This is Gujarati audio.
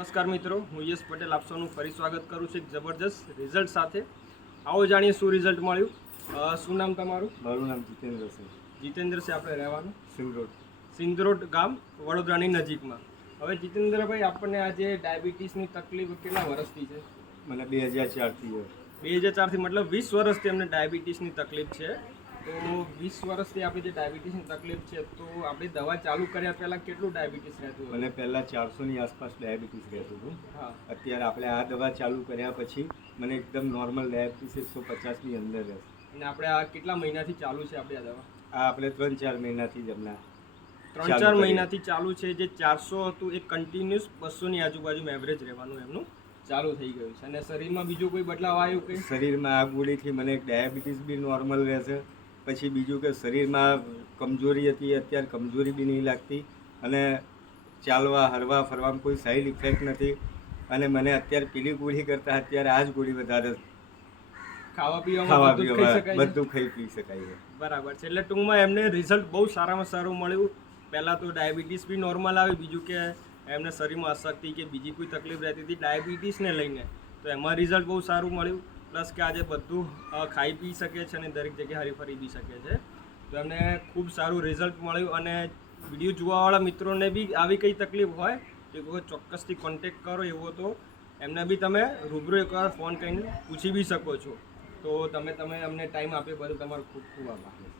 નમસ્કાર મિત્રો, હું યશ પટેલ આપ સૌનું ફરી સ્વાગત કરું છું એક જબરજસ્ત રિઝલ્ટ સાથે. આવો જાણીએ શું રિઝલ્ટ મળ્યું. શું નામ તમારું? મારું નામ જીતેન્દ્ર છે. જીતેન્દ્ર છે. આપણે રહેવાનું સિંગરોડ. સિંદરોડ ગામ, વડોદરાની નજીકમાં. હવે જીતેન્દ્રભાઈ, આપણને આજે ડાયાબિટીસની તકલીફ કેટલા વર્ષથી છે? મને 2004થી 2004થી, મતલબ 20 વર્ષથી અમને ડાયાબિટીસની તકલીફ છે. તો 20 વર્ષથી આપણી જે ડાયાબિટીસની તકલીફ છે, તો આપણી દવા ચાલુ કર્યા પહેલાં કેટલું ડાયાબિટીસ રહેતું હતું? મને પહેલાં 400ની આસપાસ ડાયાબિટીસ રહેતું હતું. હા. અત્યારે આપણે આ દવા ચાલુ કર્યા પછી મને એકદમ નોર્મલ ડાયાબિટીસ 150ની અંદર રહે. અને આપણે આ કેટલા મહિનાથી ચાલુ છે આપણી આ દવા? આ આપણે 3-4 મહિનાથી જ હમણાં 3-4 મહિનાથી ચાલુ છે. જે 400 હતું એ કન્ટિન્યુઅસ 200ની આજુબાજુમાં એવરેજ રહેવાનું એમનું ચાલુ થઈ ગયું છે. અને શરીરમાં બીજું કોઈ બદલાવ આવ્યો કે? શરીરમાં આ ગોળીથી મને ડાયાબિટીસ બી નોર્મલ રહે છે. પછી બીજું કે શરીરમાં કમજોરી હતી, અત્યારે કમજોરી બી નહીં લાગતી. અને ચાલવા હરવા ફરવામાં કોઈ સાઈડ ઇફેક્ટ નથી. અને મને અત્યારે પેલી ગોળી કરતાં અત્યારે આ જ ગોળી વધારે ખાવા પીવામાં બધું ખાઈ પી શકાય છે. બરાબર છે. એટલે ટૂંકમાં એમને રિઝલ્ટ બહુ સારામાં સારું મળ્યું. પહેલાં તો ડાયાબિટીસ બી નોર્મલ આવી, બીજું કે એમને શરીરમાં અશક્તિ કે બીજી કોઈ તકલીફ રહેતી હતી ડાયાબિટીસને લઈને, તો એમાં રિઝલ્ટ બહુ સારું મળ્યું. પ્લસ કે આજે બધું ખાઈ પી શકે છે અને દરેક જગ્યાએ હરીફરી બી શકે છે. તો એમને ખૂબ સારું રિઝલ્ટ મળ્યું. અને વિડીયો જોવાવાળા મિત્રોને બી આવી કઈ તકલીફ હોય તો એક વખત ચોક્કસથી કોન્ટેક્ટ કરો. એવો તો એમને બી તમે રૂબરૂ એકવાર ફોન કરીને પૂછી બી શકો છો. તો તમે અમને ટાઈમ આપ્યો બદલ તમારો ખૂબ ખૂબ આભાર.